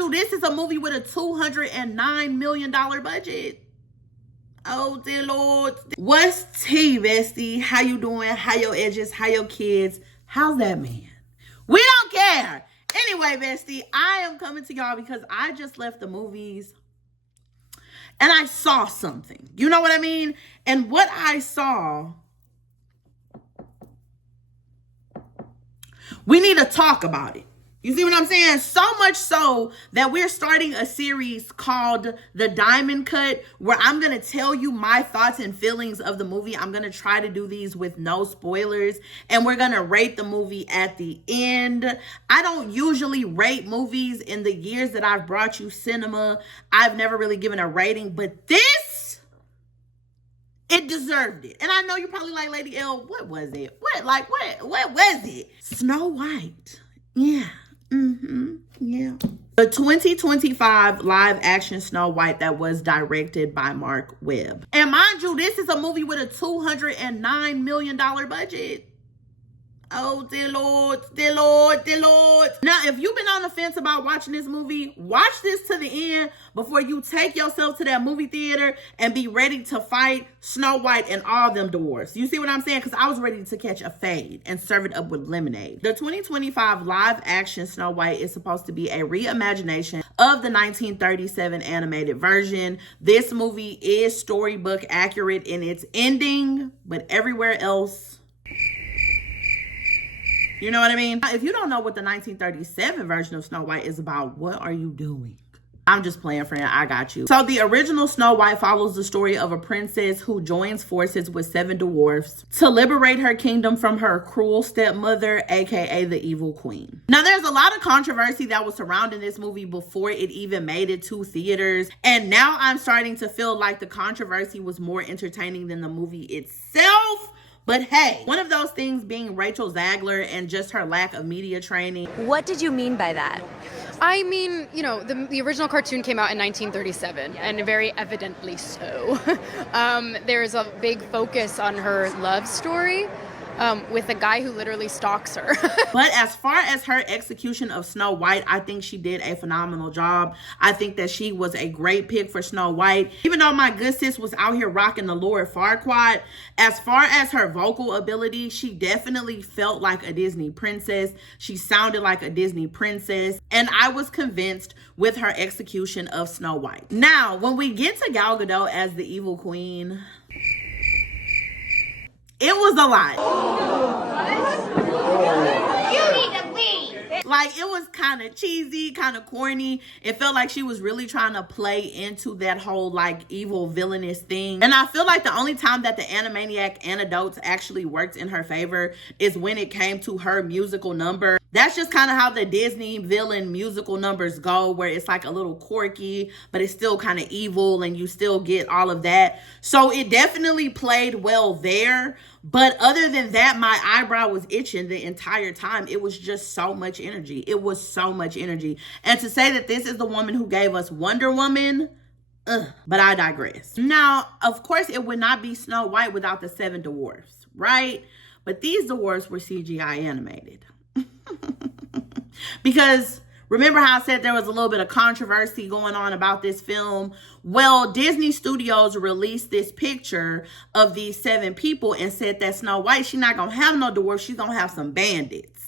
you, this is a movie with a $209 million budget. Oh, dear Lord. What's tea, bestie? How you doing? How your edges? How your kids? How's that man? We don't care. Anyway, bestie, I am coming to y'all because I just left the movies and I saw something. You know what I mean? And what I saw, we need to talk about it. You see what I'm saying? So much so that we're starting a series called The Diamond Cut, where I'm going to tell you my thoughts and feelings of the movie. I'm going to try to do these with no spoilers, and we're going to rate the movie at the end. I don't usually rate movies. In the years that I've brought you cinema, I've never really given a rating, but this, it deserved it. And I know you're probably like, Lady L, what was it? What was it? Snow White. Yeah. Yeah. The 2025 live action Snow White that was directed by Mark Webb. And mind you, this is a movie with a $209 million budget. Oh, dear Lord, dear Lord, dear Lord. Now, if you've been on the fence about watching this movie, watch this to the end before you take yourself to that movie theater and be ready to fight Snow White and all them dwarfs. You see what I'm saying? Because I was ready to catch a fade and serve it up with lemonade. The 2025 live action Snow White is supposed to be a reimagination of the 1937 animated version. This movie is storybook accurate in its ending, but everywhere else, you know what I mean? If you don't know what the 1937 version of Snow White is about, what are you doing? I'm just playing, friend. I got you. So the original Snow White follows the story of a princess who joins forces with 7 dwarfs to liberate her kingdom from her cruel stepmother, aka the evil queen. Now, there's a lot of controversy that was surrounding this movie before it even made it to theaters. And now I'm starting to feel like the controversy was more entertaining than the movie itself. But hey, one of those things being Rachel Zegler and just her lack of media training. What did you mean by that? I mean, you know, the original cartoon came out in 1937, and very evidently so. There's a big focus on her love story with a guy who literally stalks her. But as far as her execution of Snow White, I think she did a phenomenal job. I think that she was a great pick for Snow White. Even though my good sis was out here rocking the Lord Farquaad, as far as her vocal ability, she definitely felt like a Disney princess. She sounded like a Disney princess. And I was convinced with her execution of Snow White. Now, when we get to Gal Gadot as the evil queen, it was a lot. You need to leave. Like, it was kind of cheesy, kind of corny. It felt like she was really trying to play into that whole, like, evil villainous thing. And I feel like the only time that the Animaniac anecdotes actually worked in her favor is when it came to her musical number. That's just kind of how the Disney villain musical numbers go, where it's like a little quirky, but it's still kind of evil and you still get all of that. So it definitely played well there. But other than that, my eyebrow was itching the entire time. It was just so much energy. It was so much energy. And to say that this is the woman who gave us Wonder Woman, but I digress. Now, of course, it would not be Snow White without the 7 dwarfs, right? But these dwarfs were CGI animated. Because remember how I said there was a little bit of controversy going on about this film? Well, Disney Studios released this picture of these 7 people and said that Snow White, she's not going to have no dwarfs. She's going to have some bandits.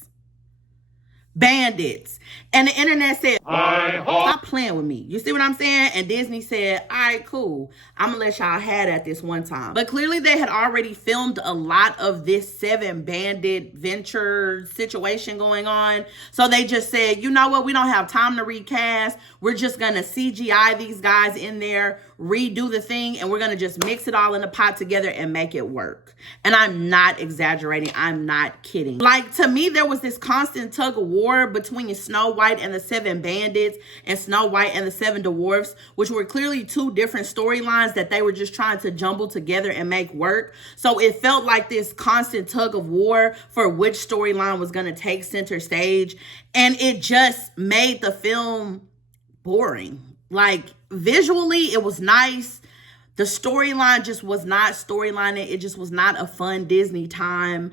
Bandits. And the internet said, stop playing with me. You see what I'm saying? And Disney said, all right, cool. I'm going to let y'all have at this one time. But clearly they had already filmed a lot of this 7 bandit venture situation going on. So they just said, you know what? We don't have time to recast. We're just going to CGI these guys in there, redo the thing, and we're going to just mix it all in a pot together and make it work. And I'm not exaggerating. I'm not kidding. Like, to me, there was this constant tug of war between Snow White and the 7 bandits and Snow White and the 7 dwarfs, which were clearly 2 different storylines that they were just trying to jumble together and make work. So it felt like this constant tug of war for which storyline was going to take center stage. And it just made the film boring. Like, visually, it was nice. The storyline just was not storylining. It just was not a fun Disney time.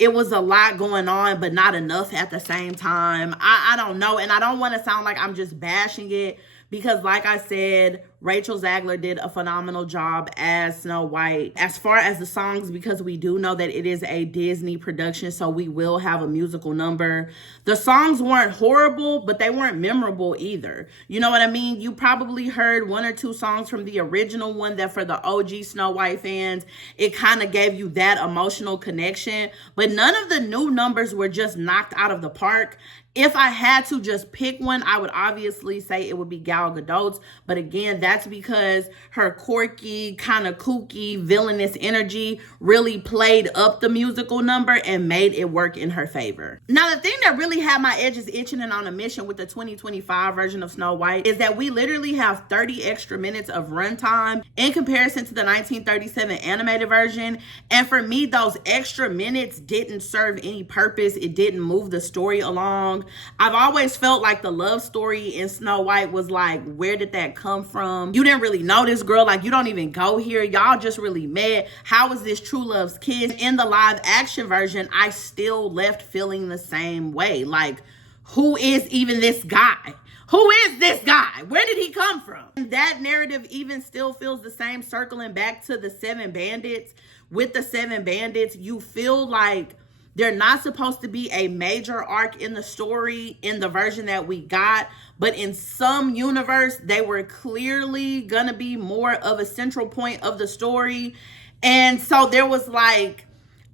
it was a lot going on, but not enough at the same time. I don't know. And I don't want to sound like I'm just bashing it, because like I said, Rachel Zegler did a phenomenal job as SnowWhite. As far as the songs, because we do know that it is a Disney production, so we will have a musical number. The songs weren't horrible, but they weren't memorable either. You know what I mean? You probably heard one or two songs from the original one that for the OG SnowWhite fans, it kind of gave you that emotional connection. But none of the new numbers were just knocked out of the park. If I had to just pick one, I would obviously say it would be Gal Gadot's. But again, that's because her quirky, kind of kooky, villainous energy really played up the musical number and made it work in her favor. Now, the thing that really had my edges itching and on a mission with the 2025 version of SnowWhite is that we literally have 30 extra minutes of runtime in comparison to the 1937 animated version. And for me, those extra minutes didn't serve any purpose. It didn't move the story along. I've always felt like the love story in SnowWhite was like, where did that come from? You didn't really know this girl. Like, you don't even go here. Y'all just really met. How was this true love's kiss? In the live action version, I still left feeling the same way. Like, who is even this guy? Who is this guy? Where did he come from? And that narrative even still feels the same, circling back to the 7 bandits. With the 7 bandits, you feel like they're not supposed to be a major arc in the story in the version that we got, but in some universe, they were clearly gonna be more of a central point of the story. And so there was like,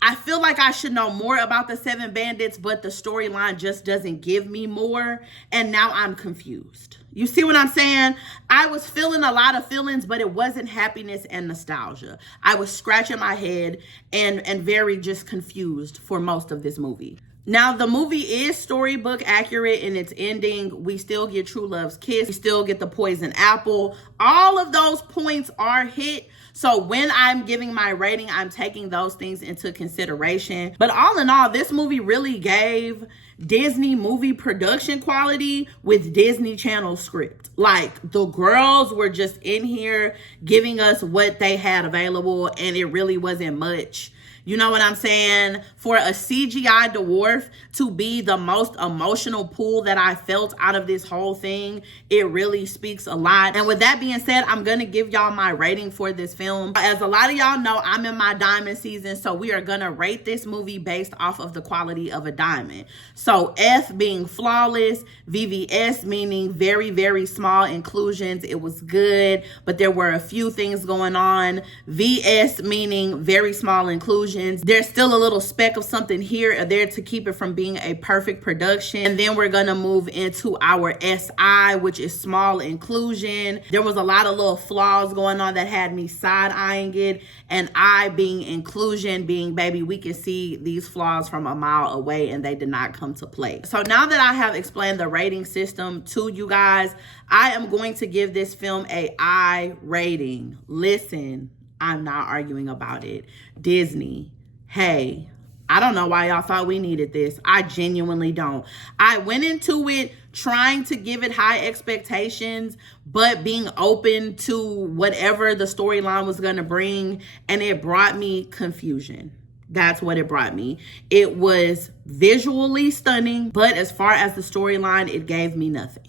I feel like I should know more about the 7 bandits, but the storyline just doesn't give me more. And now I'm confused. You see what I'm saying? I was feeling a lot of feelings, but it wasn't happiness and nostalgia. I was scratching my head and very just confused for most of this movie. Now, the movie is storybook accurate in its ending. We still get true love's kiss. We still get the poison apple. All of those points are hit. So when I'm giving my rating, I'm taking those things into consideration. But all in all, this movie really gave Disney movie production quality with Disney Channel script. Like, the girls were just in here giving us what they had available, and it really wasn't much. You know what I'm saying? For a CGI dwarf to be the most emotional pull that I felt out of this whole thing, it really speaks a lot. And with that being said, I'm going to give y'all my rating for this film. As a lot of y'all know, I'm in my diamond season, so we are going to rate this movie based off of the quality of a diamond. So F being flawless, VVS meaning very, very small inclusions. It was good, but there were a few things going on. VS meaning very small inclusions. There's still a little speck of something here or there to keep it from being a perfect production. And then we're gonna move into our SI, which is small inclusion. There was a lot of little flaws going on that had me side-eyeing it. And I being inclusion, being baby, we can see these flaws from a mile away and they did not come to play. So now that I have explained the rating system to you guys, I am going to give this film a I rating. Listen, I'm not arguing about it. Disney, hey, I don't know why y'all thought we needed this. I genuinely don't. I went into it trying to give it high expectations, but being open to whatever the storyline was going to bring, and it brought me confusion. That's what it brought me. It was visually stunning, but as far as the storyline, it gave me nothing.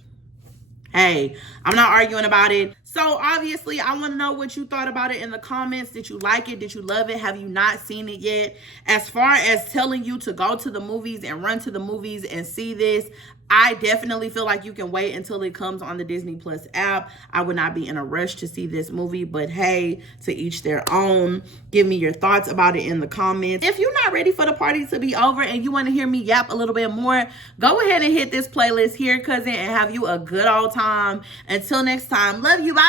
Hey, I'm not arguing about it. So obviously, I want to know what you thought about it in the comments. Did you like it? Did you love it? Have you not seen it yet? As far as telling you to go to the movies and run to the movies and see this, I definitely feel like you can wait until it comes on the Disney Plus app. I would not be in a rush to see this movie, but hey, to each their own. Give me your thoughts about it in the comments. If you're not ready for the party to be over and you want to hear me yap a little bit more, go ahead and hit this playlist here, cousin, and have you a good old time. Until next time, love you, bye.